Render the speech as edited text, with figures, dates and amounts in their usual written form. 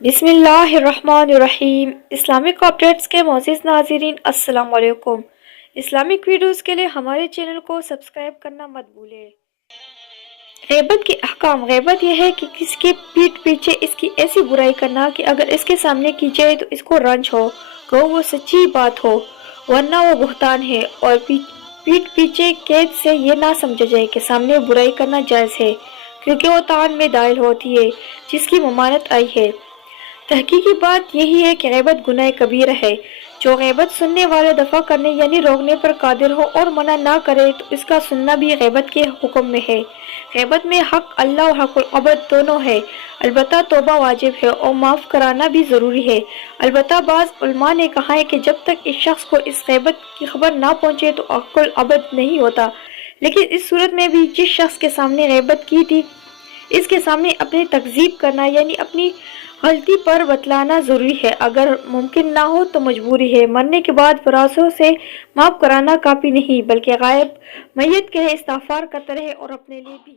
بسم اللہ الرحمن الرحیم۔ اسلامک اپڈیٹس کے معزز ناظرین السلام علیکم۔ اسلامک ویڈیوز کے لیے ہمارے چینل کو سبسکرائب کرنا مت بھولیں۔ غیبت کے احکام۔ غیبت یہ ہے کہ کسی کے پیٹھ پیچھے اس کی ایسی برائی کرنا کہ اگر اس کے سامنے کی جائے تو اس کو رنج ہو، گو وہ سچی بات ہو ورنہ وہ بہتان ہے، اور پیٹھ پیچھے قید سے یہ نہ سمجھا جائے کہ سامنے برائی کرنا جائز ہے، کیونکہ وہ طعن میں داخل ہوتی ہے جس کی ممانعت آئی ہے۔ تحقیقی بات یہی ہے کہ غیبت گناہ کبیرہ ہے۔ جو غیبت سننے والا دفع کرنے یعنی روکنے پر قادر ہو اور منع نہ کرے تو اس کا سننا بھی غیبت کے حکم میں ہے۔ غیبت میں حق اللہ و حق العبد دونوں ہے، البتہ توبہ واجب ہے اور معاف کرانا بھی ضروری ہے۔ البتہ بعض علماء نے کہا ہے کہ جب تک اس شخص کو اس غیبت کی خبر نہ پہنچے تو حق العبد نہیں ہوتا، لیکن اس صورت میں بھی جس شخص کے سامنے غیبت کی تھی اس کے سامنے اپنی تکذیب کرنا یعنی اپنی غلطی پر بتلانا ضروری ہے۔ اگر ممکن نہ ہو تو مجبوری ہے۔ مرنے کے بعد ورثوں سے معاف کرانا کافی نہیں بلکہ غائب میت کے لیے استغفار کرتا رہے اور اپنے لیے بھی۔